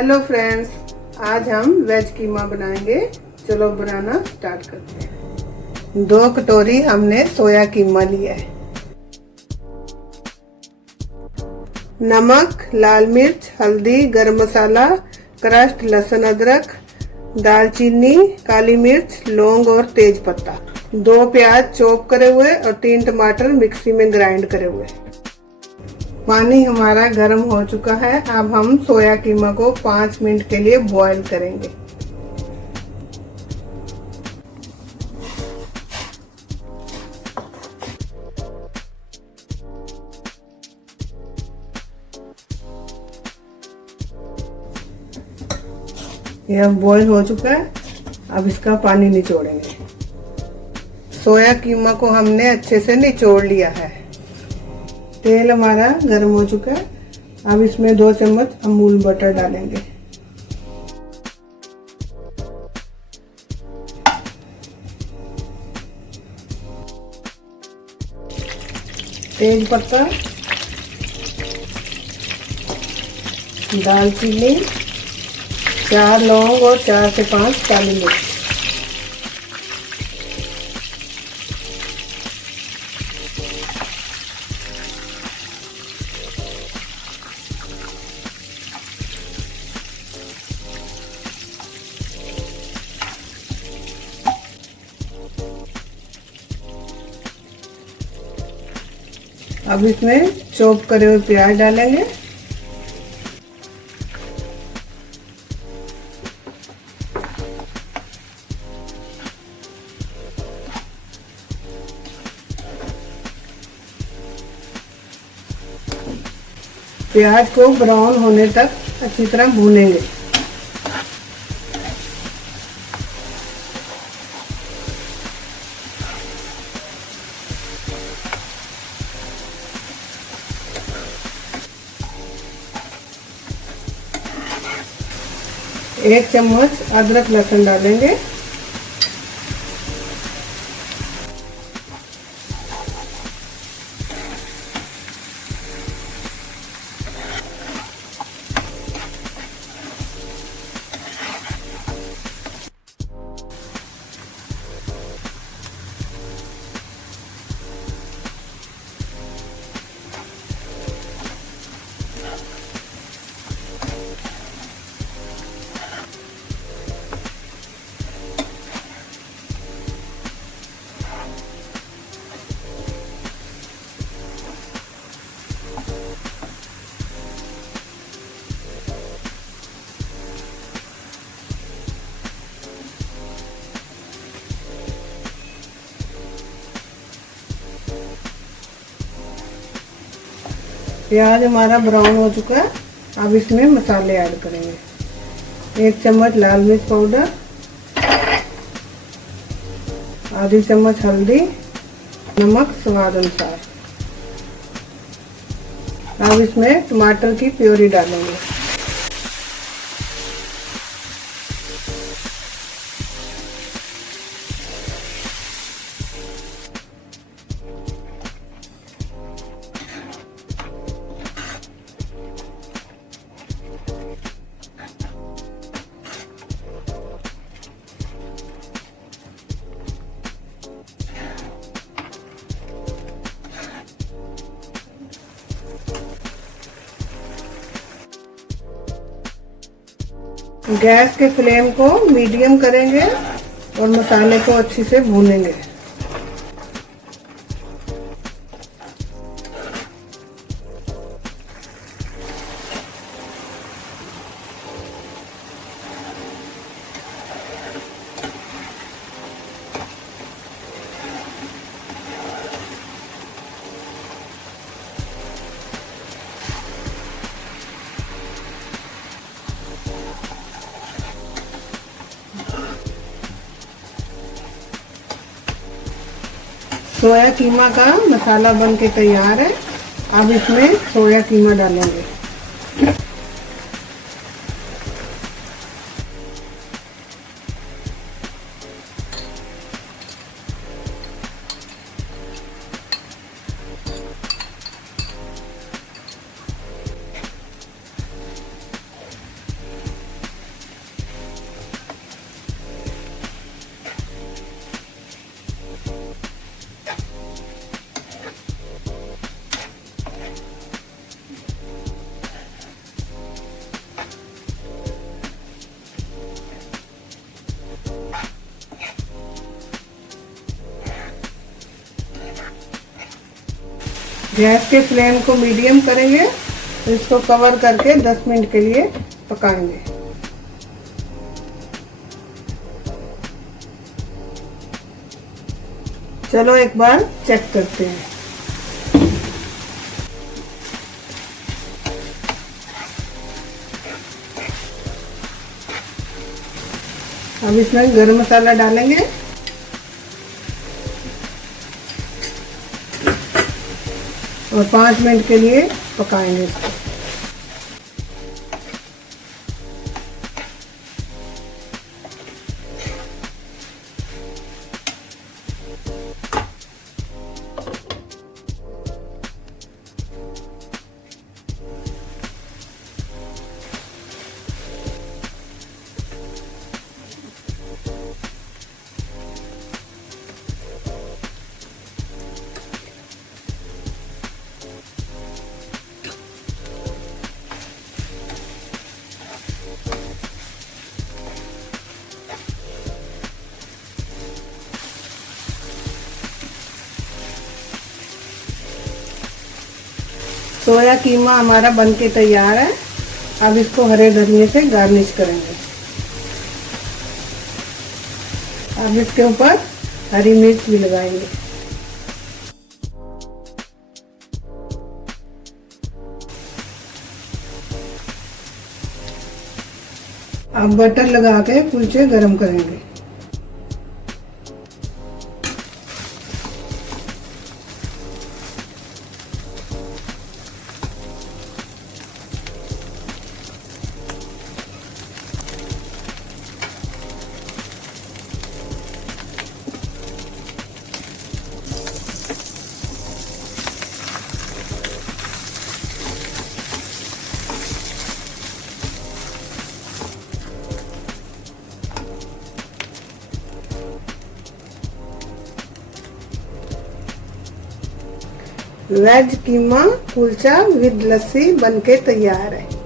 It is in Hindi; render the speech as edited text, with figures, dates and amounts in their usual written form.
हेलो फ्रेंड्स, आज हम वेज कीमा बनाएंगे। चलो बनाना स्टार्ट करते हैं। 2 कटोरी हमने सोया कीमा लिया है। नमक, लाल मिर्च, हल्दी, गरम मसाला, क्रश्ड लहसुन अदरक, दालचीनी, काली मिर्च, लौंग और तेज पत्ता, 2 प्याज चॉप करे हुए और 3 टमाटर मिक्सी में ग्राइंड करे हुए। पानी हमारा गर्म हो चुका है। अब हम सोया कीमा को 5 मिनट के लिए बॉईल करेंगे। यह बॉईल हो चुका है। अब इसका पानी निचोड़ेंगे। सोया कीमा को हमने अच्छे से निचोड़ लिया है। तेल हमारा गर्म हो चुका है। अब इसमें 2 चम्मच अमूल बटर डालेंगे। तेज पत्ता, दालचीनी, 4 लौंग और 4 से 5 काली मिर्च। अब इसमें चॉप करे हुए प्याज डालेंगे। प्याज को ब्राउन होने तक अच्छी तरह भूनेंगे। एक चम्मच अदरक लहसुन डालेंगे। प्याज हमारा ब्राउन हो चुका है। अब इसमें मसाले ऐड करेंगे। 1 चम्मच लाल मिर्च पाउडर, आधी चम्मच हल्दी, नमक स्वाद अनुसार। अब इसमें टमाटर की प्योरी डालेंगे। गैस के फ्लेम को मीडियम करेंगे और मसाले को अच्छी से भूनेंगे। सोया कीमा का मसाला बन के तैयार है। अब इसमें सोया कीमा डालेंगे। गैस के फ्लेम को मीडियम करेंगे, तो इसको कवर करके 10 मिनट के लिए पकाएंगे। चलो एक बार चेक करते हैं। अब इसमें गरम मसाला डालेंगे और 5 मिनट के लिए पकाएंगे इसको। सोया कीमा हमारा बनके तैयार है। अब इसको हरे धनिए से गार्निश करेंगे। अब इसके ऊपर हरी मिर्च भी लगाएंगे। अब बटर लगा के कुलचे गरम करेंगे। वेज कीमा कुलचा विद लस्सी बनके तैयार है।